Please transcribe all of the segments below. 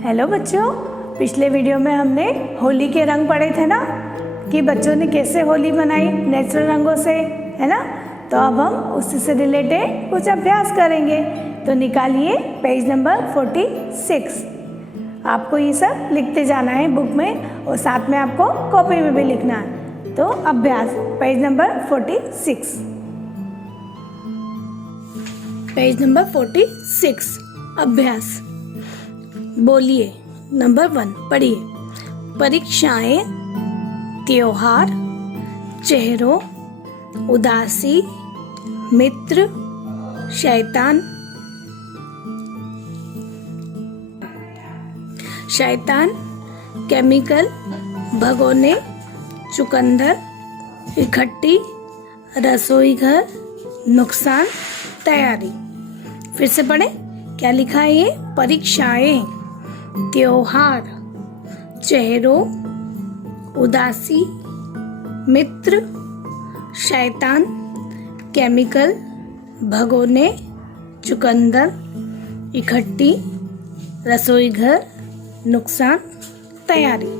Hello बच्चों, पिछले video में हमने होली के रंग पढ़े थे ना कि बच्चों ने कैसे होली मनाई नेचुरल रंगों से, है ना। तो अब हम उसी से रिलेटेड कुछ अभ्यास करेंगे। तो निकालिए पेज नंबर 46। आपको ये सब लिखते जाना है बुक में और साथ में आपको कॉपी में भी लिखना है। तो अभ्यास पेज नंबर 46। पेज नंबर 46 अभ्यास। बोलिए। नंबर 1 पढ़िए। परीक्षाएं, त्योहार, चेहरों, उदासी, मित्र, शैतान। शैतान, केमिकल, भगोने, चुकंदर, इकट्ठी, रसोई घर, नुकसान, तैयारी। फिर से पढ़े। क्या लिखा है ये? परीक्षाएं, त्योहार, चेहरों, उदासी, मित्र, शैतान, केमिकल, भगोने, चुकंदर, इकट्ठी, रसोई घर, नुकसान, तैयारी।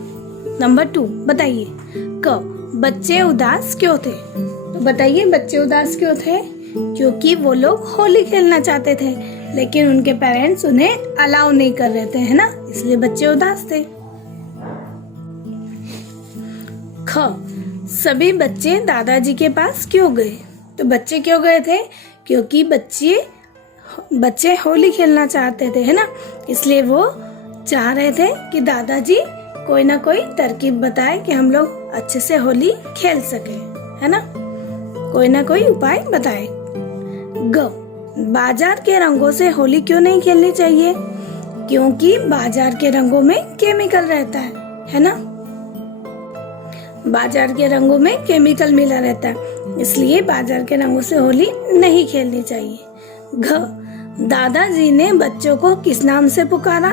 नंबर 2 बताइए। क बच्चे उदास क्यों थे? तो बताइए बच्चे उदास क्यों थे? क्योंकि वो लोग होली खेलना चाहते थे लेकिन उनके पेरेंट्स उन्हें अलाउ नहीं कर रहे थे, है ना, इसलिए बच्चे उदास थे। ख सभी बच्चे दादाजी के पास क्यों गए? तो बच्चे क्यों गए थे? क्योंकि बच्चे होली खेलना चाहते थे, है ना, इसलिए वो चाह रहे थे कि दादाजी कोई ना कोई तरकीब बताए कि हम लोग अच्छे से होली खेल सके, है ना, कोई ना कोई उपाय बताए। ग बाजार के रंगों से होली क्यों नहीं खेलनी चाहिए? क्योंकि बाजार के रंगों में केमिकल रहता है ना, बाजार के रंगों में केमिकल मिला रहता है, इसलिए बाजार के रंगों से होली नहीं खेलनी चाहिए। घ दादाजी ने बच्चों को किस नाम से पुकारा?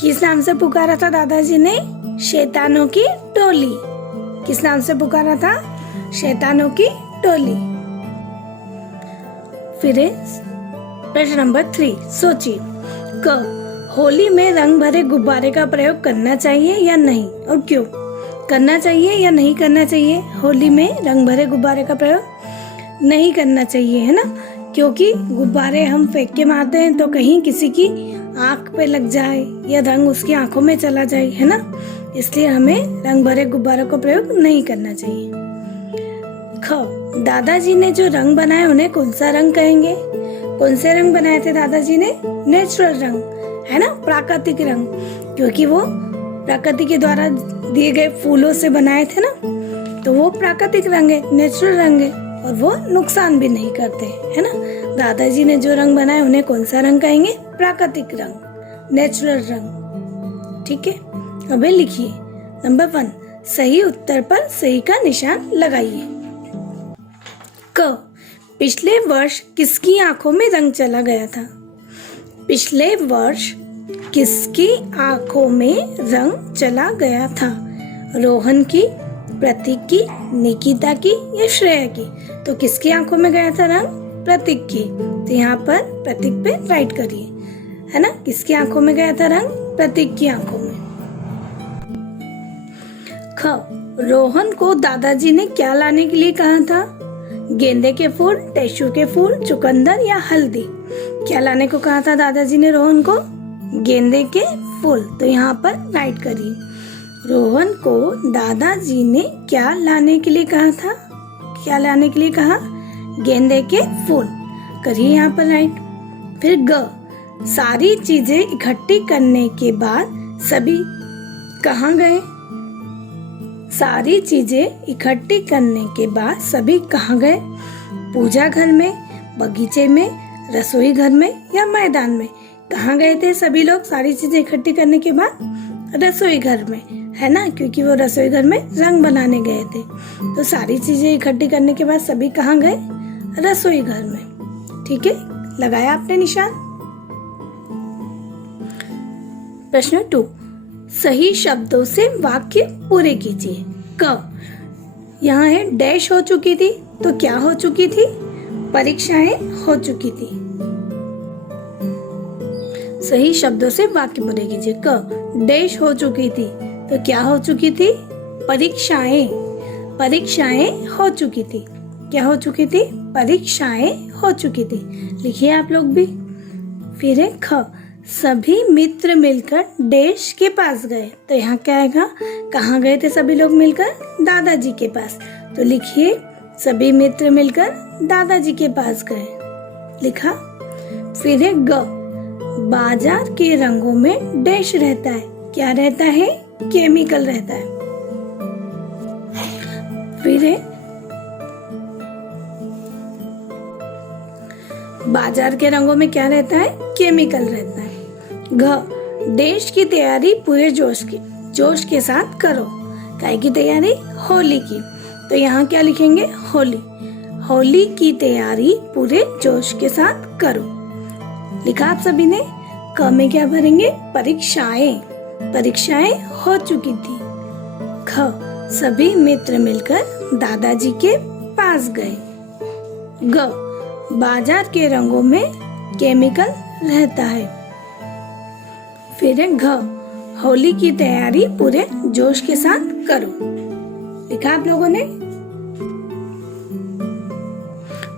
किस नाम से पुकारा था दादाजी ने? शैतानों की टोली। किस नाम से पुकारा था? शैतानों की टोली। फिर प्रश्न नंबर 3 सोचिए। क होली में रंग भरे गुब्बारे का प्रयोग करना चाहिए या नहीं और क्यों? करना चाहिए या नहीं करना चाहिए? होली में रंग भरे गुब्बारे का प्रयोग नहीं करना चाहिए, है ना, क्योंकि गुब्बारे हम फेंक के मारते हैं तो कहीं किसी की आंख पे लग जाए या रंग उसकी आंखों में चला जाए, है ना, इसलिए हमें रंग भरे गुब्बारों का प्रयोग नहीं करना चाहिए। ख दादाजी ने जो रंग बनाए उन्हें कौन सा रंग कहेंगे? कौन से रंग बनाए थे दादाजी ने? नेचुरल रंग, है ना, प्राकृतिक रंग, क्योंकि वो प्रकृति के द्वारा दिए गए फूलों से बनाए थे ना, तो वो प्राकृतिक रंग है, नेचुरल रंग है और वो नुकसान भी नहीं करते, है ना। दादाजी ने जो रंग बनाए उन्हें कौन सा रंग कहेंगे? प्राकृतिक रंग, नेचुरल रंग। ठीक है, अब लिखिए। नंबर 1 सही उत्तर पर सही का निशान लगाइए। क पिछले वर्ष किसकी आंखों में रंग चला गया था? पिछले वर्ष किसकी आंखों में रंग चला गया था? रोहन की, प्रतीक की, निकिता की या श्रेया की? तो किसकी आंखों में गया था रंग? प्रतीक की। तो यहाँ पर प्रतीक पे राइट करिए, है ना, किसकी आंखों में गया था रंग? प्रतीक की आंखों में। ख रोहन को दादाजी ने क्या लाने के लिए कहा था? गेंदे के फूल, टेशू के फूल, चुकंदर या हल्दी? क्या लाने को कहा था दादाजी ने रोहन को? गेंदे के फूल। तो यहाँ पर राइट करिए। रोहन को दादाजी ने क्या लाने के लिए कहा था? क्या लाने के लिए कहा? गेंदे के फूल। करिए यहाँ पर राइट। फिर ग सारी चीजें इकट्ठी करने के बाद सभी कहाँ गए? सारी चीजें इकट्ठी करने के बाद सभी कहाँ गए? पूजा घर में, बगीचे में, रसोई घर में या मैदान में? कहाँ गए थे सभी लोग सारी चीजें इकट्ठी करने के बाद? रसोई घर में, है ना, क्योंकि वो रसोई घर में रंग बनाने गए थे। तो सारी चीजें इकट्ठी करने के बाद सभी कहाँ गए? रसोई घर में। ठीक है, लगाया आपने निशान। प्रश्न 2 सही शब्दों से वाक्य पूरे कीजिए। क यहाँ है डैश हो चुकी थी, तो क्या हो चुकी थी? परीक्षाएं हो चुकी थी। सही शब्दों से वाक्य पूरे कीजिए। क, डैश हो चुकी थी, तो क्या हो चुकी थी? परीक्षाएं। परीक्षाएं हो चुकी थी। क्या हो चुकी थी? परीक्षाएं हो चुकी थी। लिखिए आप लोग भी। फिर है ख, सभी मित्र मिलकर डैश के पास गए, तो यहाँ क्या आएगा? कहाँ गए थे सभी लोग मिलकर? दादाजी के पास। तो लिखिए सभी मित्र मिलकर दादाजी के पास गए। लिखा। फिर है ग, बाजार के रंगों में डैश रहता है। क्या रहता है? केमिकल रहता है। फिर है बाजार के रंगों में क्या रहता है? केमिकल रहता है। घ, देश की तैयारी पूरे जोश के साथ करो। काय की तैयारी? होली की। तो यहाँ क्या लिखेंगे? होली। होली की तैयारी पूरे जोश के साथ करो। लिखा आप सभी ने। क में क्या भरेंगे? परीक्षाएं। परीक्षाएं हो चुकी थी। ख, सभी मित्र मिलकर दादाजी के पास गए। ग, बाजार के रंगों में केमिकल रहता है। फिर है घ, होली की तैयारी पूरे जोश के साथ करो। लिखा आप लोगों ने।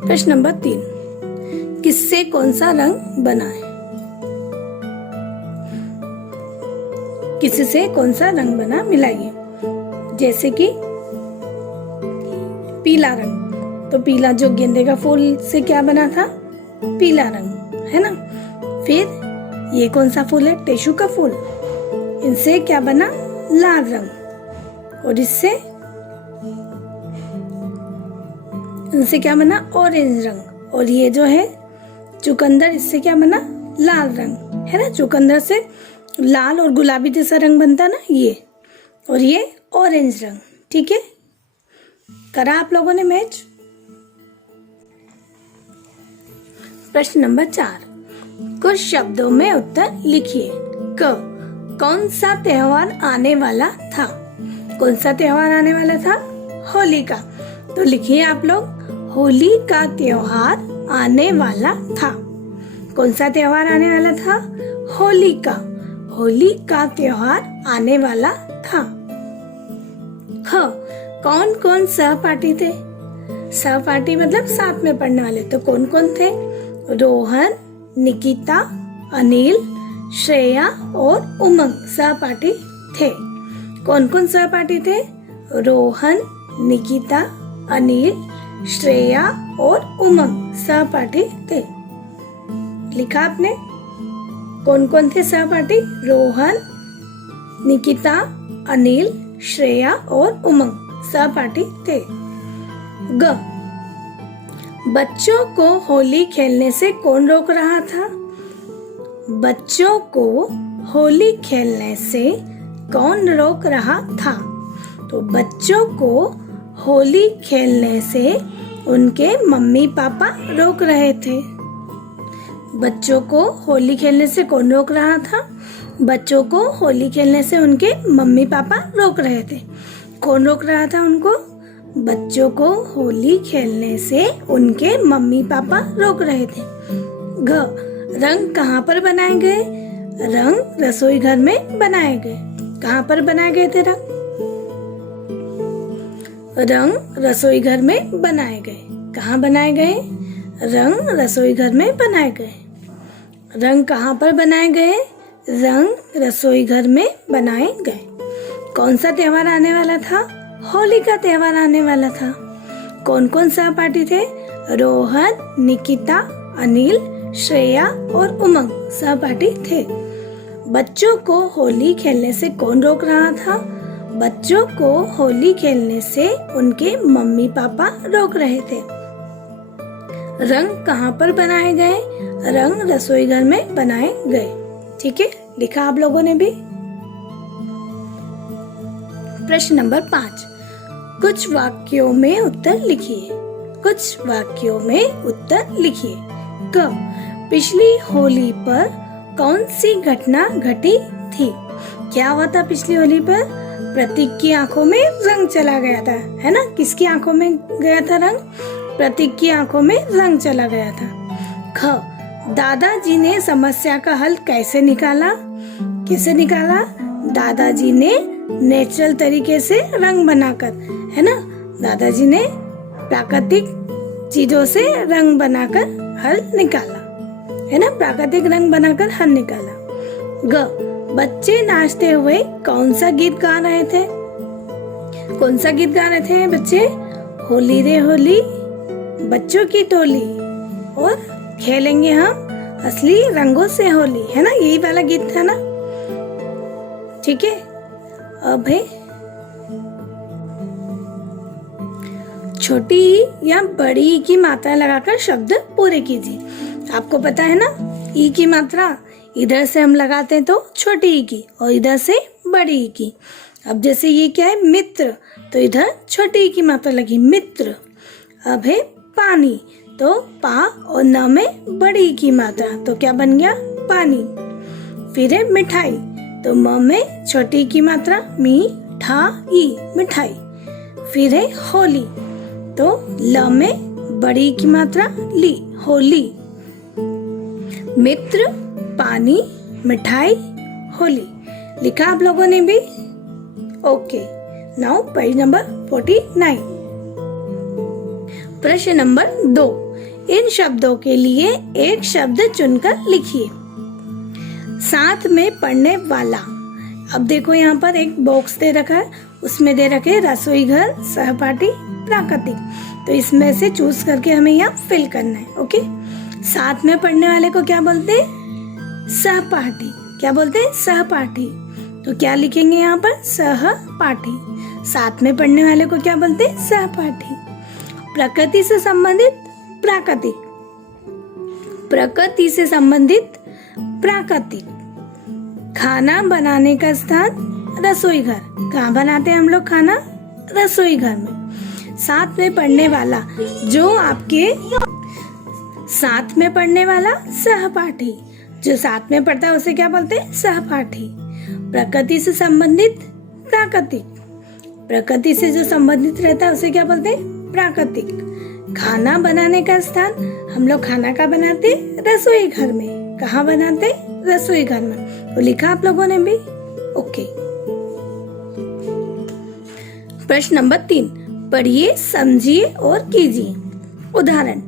प्रश्न नंबर 3, किससे कौन सा रंग बना है? किससे कौन सा रंग बना? मिलाइए। जैसे कि पीला रंग, तो पीला जो गेंदे का फूल से क्या बना था? पीला रंग, है ना। फिर ये कौन सा फूल है? टेशु का फूल। इनसे क्या बना? लाल रंग। और इनसे क्या बना? ऑरेंज रंग। और ये जो है चुकंदर, इससे क्या बना? लाल रंग, है ना। चुकंदर से लाल और गुलाबी जैसा रंग बनता ना, ये। और ये ऑरेंज रंग। ठीक है, करा आप लोगों ने मैच। प्रश्न नंबर 4, कुछ शब्दों में उत्तर लिखिए। क, कौन सा त्योहार आने वाला था? कौन सा त्योहार आने वाला था? होली का। तो लिखिए आप लोग, होली का त्योहार आने वाला था। कौन सा त्योहार आने वाला था? होली का। होली का त्योहार आने वाला था। ख, कौन कौन सहपाठी थे? सहपाठी मतलब साथ में पढ़ने वाले। तो कौन कौन थे? रोहन, निकिता, अनिल, श्रेया और उमंग सहपाठी थे। कौन कौन सहपाठी थे? रोहन, निकिता, अनिल, श्रेया और उमंग सहपाठी थे। लिखा आपने। कौन कौन थे सहपाठी? रोहन, निकिता, अनिल, श्रेया और उमंग सहपाठी थे। ग, बच्चों को होली खेलने से कौन रोक रहा था? बच्चों को होली खेलने से कौन रोक रहा था? तो बच्चों को होली खेलने से उनके मम्मी पापा रोक रहे थे। बच्चों को होली खेलने से कौन रोक रहा था? बच्चों को होली खेलने से उनके मम्मी पापा रोक रहे थे। कौन रोक रहा था उनको? बच्चों को होली खेलने से उनके मम्मी पापा रोक रहे थे। घ, रंग कहाँ पर बनाए गए? रंग रसोई घर में बनाए गए। कहाँ पर बनाए गए थे रंग? रंग रसोई घर में बनाए गए। कहाँ बनाए गए? रंग रसोई घर में बनाए गए। रंग कहाँ पर बनाए गए? रंग रसोई घर में बनाए गए। कौन सा त्योहार आने वाला था? होली का त्योहार आने वाला था। कौन कौन सहपाठी थे? रोहन, निकिता, अनिल, श्रेया और उमंग सहपाठी थे। बच्चों को होली खेलने से कौन रोक रहा था? बच्चों को होली खेलने से उनके मम्मी पापा रोक रहे थे। रंग कहाँ पर बनाए गए? रंग रसोई घर में बनाए गए। ठीक है, लिखा आप लोगों ने भी। प्रश्न नंबर 5, कुछ वाक्यों में उत्तर लिखिए। कुछ वाक्यों में उत्तर लिखिए। क, पिछली होली पर कौन सी घटना घटी थी? क्या हुआ था पिछली होली पर? प्रतीक की आंखों में रंग चला गया था, है ना। किसकी आंखों में गया था रंग? प्रतीक की आंखों में रंग चला गया था। ख, दादाजी ने समस्या का हल कैसे निकाला? कैसे निकाला? दादाजी ने नेचुरल तरीके से रंग बनाकर, है ना, दादाजी ने प्राकृतिक चीजों से रंग बनाकर हल निकाला, है ना, प्राकृतिक रंग बनाकर हल निकाला। ग, बच्चे नाचते हुए कौन सा गीत गा रहे थे? कौन सा गीत गा रहे थे बच्चे? होली रे होली बच्चों की टोली और खेलेंगे हम असली रंगों से होली, है ना, यही वाला गीत था ना। ठीक है, अब है छोटी या बड़ी की मात्रा लगाकर शब्द पूरे कीजिए। आपको पता है ना, ई की मात्रा इधर से हम लगाते हैं तो छोटी ई की और इधर से बड़ी ई की। अब जैसे ये क्या है, मित्र, तो इधर छोटी ई की मात्रा लगी मित्र। अब है पानी, तो पा और न में बड़ी ई की मात्रा, तो क्या बन गया पानी। फिर है मिठाई, तो म में छोटी की मात्रा मी ठा ई मिठाई। फिर है होली, तो ल में बड़ी की मात्रा ली होली। मित्र, पानी, मिठाई, होली। लिखा आप लोगों ने भी? Okay, now page number 49। प्रश्न नंबर 2, इन शब्दों के लिए एक शब्द चुनकर लिखिए। साथ में पढ़ने वाला। अब देखो यहाँ पर एक बॉक्स दे रखा है, उसमें दे रखे रसोई घर, सहपाठी, प्राकृतिक। तो इसमें से चूज करके हमें यहाँ फिल करना है। ओके, साथ में पढ़ने वाले को क्या बोलते हैं? सहपाठी। क्या बोलते हैं? सहपाठी। तो क्या लिखेंगे यहाँ पर? सहपाठी। साथ में पढ़ने वाले को क्या बोलते हैं? सहपाठी। प्रकृति से संबंधित प्राकृतिक। प्रकृति से संबंधित प्राकृतिक। खाना बनाने का स्थान रसोई घर। कहाँ बनाते हैं हम लोग खाना? रसोई घर में। साथ में पढ़ने वाला, जो आपके साथ में पढ़ने वाला सहपाठी, जो साथ में पढ़ता है उसे क्या बोलते हैं? सहपाठी। प्रकृति से संबंधित प्राकृतिक। प्रकृति से जो संबंधित रहता है उसे क्या बोलते हैं? प्राकृतिक। खाना बनाने का स्थान, हम लोग खाना का बनाते रसोई घर में। कहाँ बनाते? रसोई घर में। तो लिखा आप लोगों ने भी? ओके। प्रश्न नंबर 3, पढ़िए, समझिए और कीजिए। उदाहरण,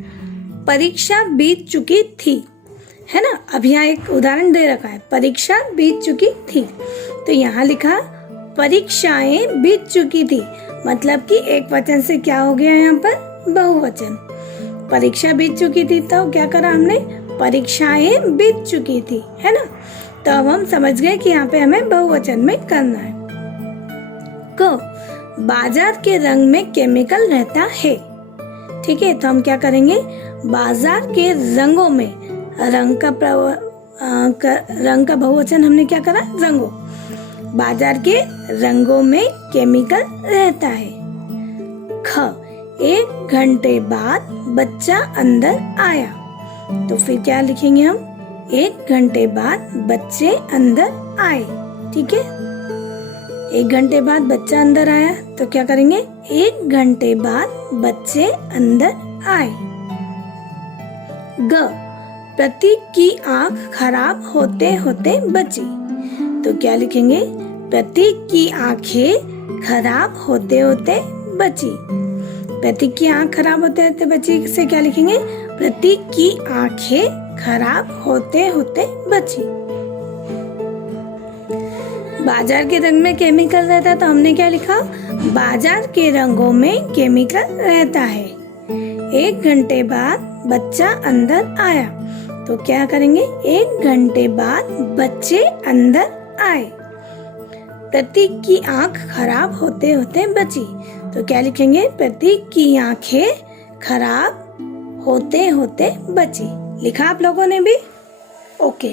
परीक्षा बीत चुकी थी, है ना। अब यहाँ एक उदाहरण दे रखा है, परीक्षा बीत चुकी थी। तो यहाँ लिखा परीक्षाएं बीत चुकी थी, मतलब कि एक वचन से क्या हो गया यहाँ पर? बहुवचन। परीक्षा बीत चुकी थी, तो क्या करा हमने? परीक्षाएं बीत चुकी थी, है ना। तो अब हम समझ गए कि यहाँ पे हमें बहुवचन में करना है। क, बाजार के रंग में केमिकल रहता है। ठीक है, तो हम क्या करेंगे? बाजार के रंगों में, रंग का बहुवचन हमने क्या करा? रंगों। बाजार के रंगों में केमिकल रहता है। ख, 1 घंटे बाद बच्चा अंदर आया। तो फिर क्या लिखेंगे हम? 1 घंटे बाद बच्चे अंदर आए। ठीक है, 1 घंटे बाद बच्चा अंदर आया, तो क्या करेंगे? 1 घंटे बाद बच्चे अंदर आए। ग, प्रतीक की आंख खराब होते होते बची। तो क्या लिखेंगे? प्रतीक की आंखें खराब होते होते बची। प्रतीक की आंख खराब होते होते बची से क्या लिखेंगे? प्रतीक की आंखें खराब होते होते बची। बाजार के रंग में केमिकल रहता है, तो हमने क्या लिखा? बाजार के रंगों में केमिकल रहता है। 1 घंटे बाद बच्चा अंदर आया, तो क्या करेंगे? 1 घंटे बाद बच्चे अंदर आए। प्रतीक की आंख खराब होते होते बची, तो क्या लिखेंगे? प्रतीक की आंखें खराब होते होते बची। लिखा आप लोगों ने भी? ओके।